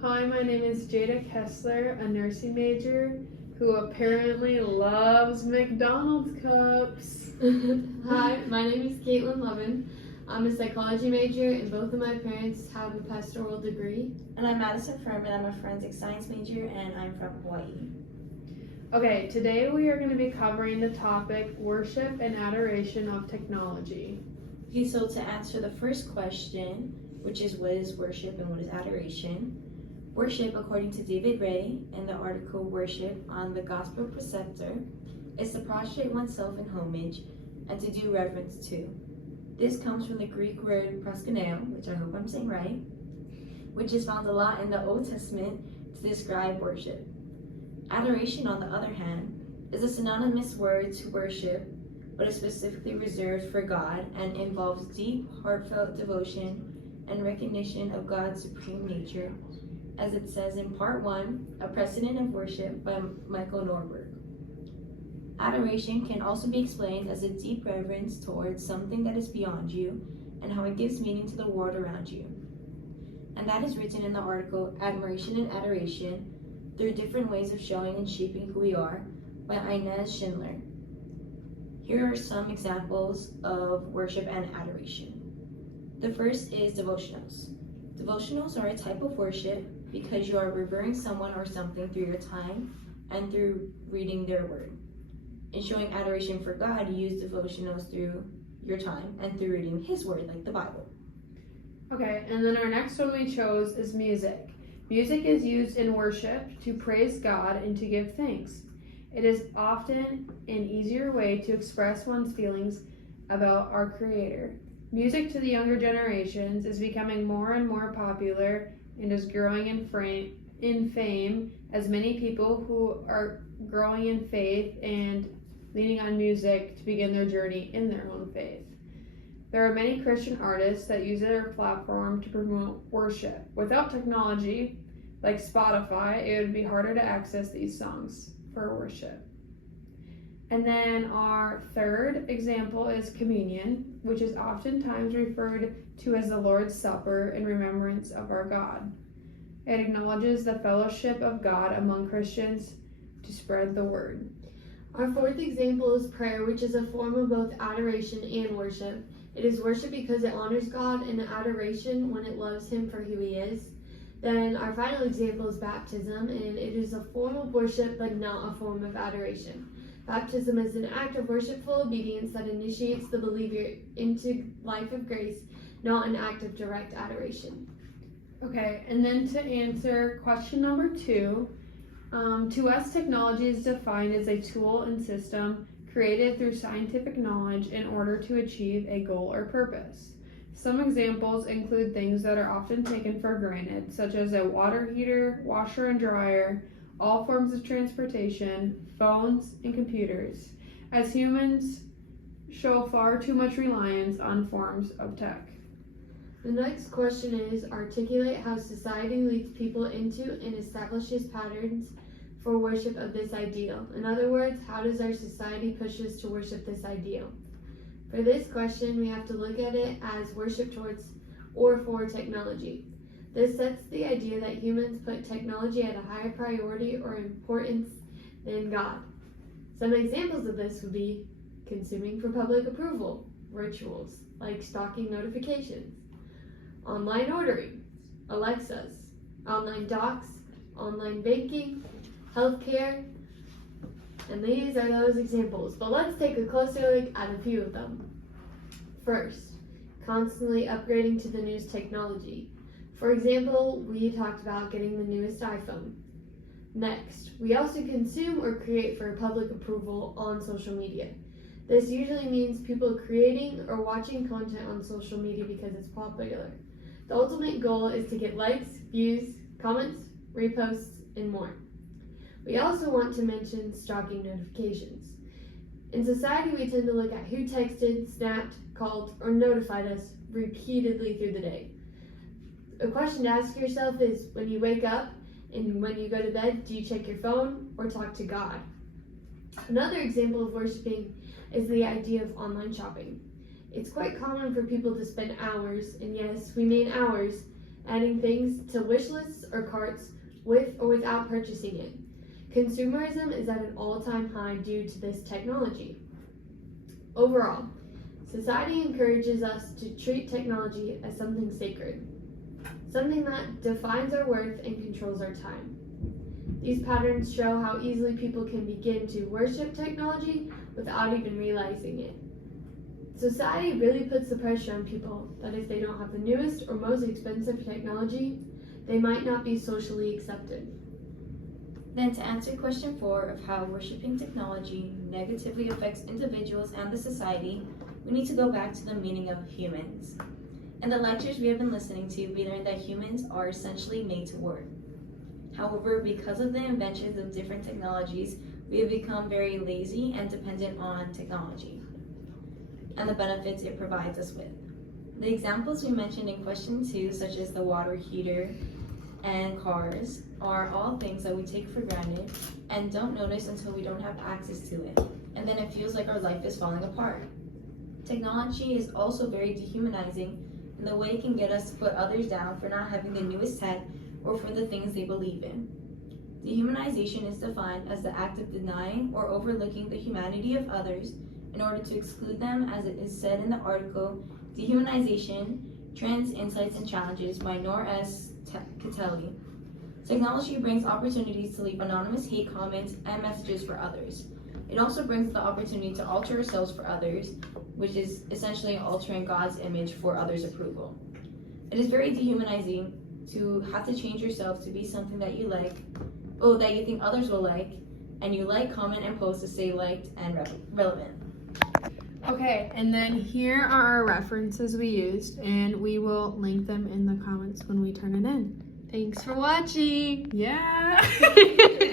Hi, my name is Jaydah Kessler, a nursing major who apparently loves McDonald's cups. Hi, my name is Kaitlin Levin. I'm a psychology major, and both of my parents have a pastoral degree. And I'm Madison Kaitlin. I'm a forensic science major, and I'm from Hawaii. Okay, today we are going to be covering the topic worship and adoration of technology. Okay, so to answer the first question, which is what is worship and what is adoration? Worship, according to David Ray in the article Worship on the Gospel Preceptor, is to prostrate oneself in homage and to do reverence to. This comes from the Greek word proskuneo, which I hope I'm saying right, which is found a lot in the Old Testament to describe worship. Adoration, on the other hand, is a synonymous word to worship, but is specifically reserved for God and involves deep, heartfelt devotion and recognition of God's supreme nature, as it says in Part 1, A Precedent of Worship by Michael Norberg. Adoration can also be explained as a deep reverence towards something that is beyond you and how it gives meaning to the world around you. And that is written in the article Admiration and Adoration Through Different Ways of Showing and Shaping Who We Are by Inez Schindler. Here are some examples of worship and adoration. The first is devotionals. Devotionals are a type of worship because you are revering someone or something through your time and through reading their word. In showing adoration for God, you use devotionals through your time and through reading His word, like the Bible. Okay, and then our next one we chose is music. Music is used in worship to praise God and to give thanks. It is often an easier way to express one's feelings about our Creator. Music to the younger generations is becoming more and more popular and is growing in fame as many people who are growing in faith and leaning on music to begin their journey in their own faith. There are many Christian artists that use their platform to promote worship. Without technology, like Spotify, it would be harder to access these songs for worship. And then our third example is communion, which is oftentimes referred to as the Lord's Supper in remembrance of our God. It acknowledges the fellowship of God among Christians to spread the word. Our fourth example is prayer, which is a form of both adoration and worship. It is worship because it honors God, and adoration when it loves Him for who He is. Then our final example is baptism, and it is a form of worship but not a form of adoration. Baptism is an act of worshipful obedience that initiates the believer into life of grace, not an act of direct adoration. Okay, and then to answer question number 2, to us, technology is defined as a tool and system created through scientific knowledge in order to achieve a goal or purpose. Some examples include things that are often taken for granted, such as a water heater, washer and dryer, all forms of transportation, phones, and computers, as humans show far too much reliance on forms of tech. The next question is, articulate how society leads people into and establishes patterns for worship of this ideal. In other words, how does our society push us to worship this ideal? For this question, we have to look at it as worship towards or for technology. This sets the idea that humans put technology at a higher priority or importance than God. Some examples of this would be consuming for public approval, rituals like stalking notifications, online ordering, Alexas, online docs, online banking, healthcare, and these are those examples. But let's take a closer look at a few of them. First, constantly upgrading to the newest technology. For example, we talked about getting the newest iPhone. Next, we also consume or create for public approval on social media. This usually means people creating or watching content on social media because it's popular. The ultimate goal is to get likes, views, comments, reposts, and more. We also want to mention stalking notifications. In society, we tend to look at who texted, snapped, called, or notified us repeatedly through the day. A question to ask yourself is, when you wake up and when you go to bed, do you check your phone or talk to God? Another example of worshiping is the idea of online shopping. It's quite common for people to spend hours, and yes, we mean hours, adding things to wish lists or carts with or without purchasing it. Consumerism is at an all-time high due to this technology. Overall, society encourages us to treat technology as something sacred, something that defines our worth and controls our time. These patterns show how easily people can begin to worship technology without even realizing it. Society really puts the pressure on people that if they don't have the newest or most expensive technology, they might not be socially accepted. Then to answer question 4 of how worshiping technology negatively affects individuals and the society, we need to go back to the meaning of humans. In the lectures we have been listening to, we learned that humans are essentially made to work. However, because of the inventions of different technologies, we have become very lazy and dependent on technology and the benefits it provides us with. The examples we mentioned in question 2, such as the water heater and cars, are all things that we take for granted and don't notice until we don't have access to it, and then it feels like our life is falling apart. Technology is also very dehumanizing in the way it can get us to put others down for not having the newest tech or for the things they believe in. Dehumanization is defined as the act of denying or overlooking the humanity of others in order to exclude them, as it is said in the article Dehumanization, Trends, Insights, and Challenges by Madison Kaitlin. Technology brings opportunities to leave anonymous hate comments and messages for others. It also brings the opportunity to alter ourselves for others, which is essentially altering God's image for others' approval. It is very dehumanizing to have to change yourself to be something that you like, that you think others will like, and you like, comment, and post to stay liked and relevant. Okay, and then here are our references we used, and we will link them in the comments when we turn it in. Thanks for watching! Yeah!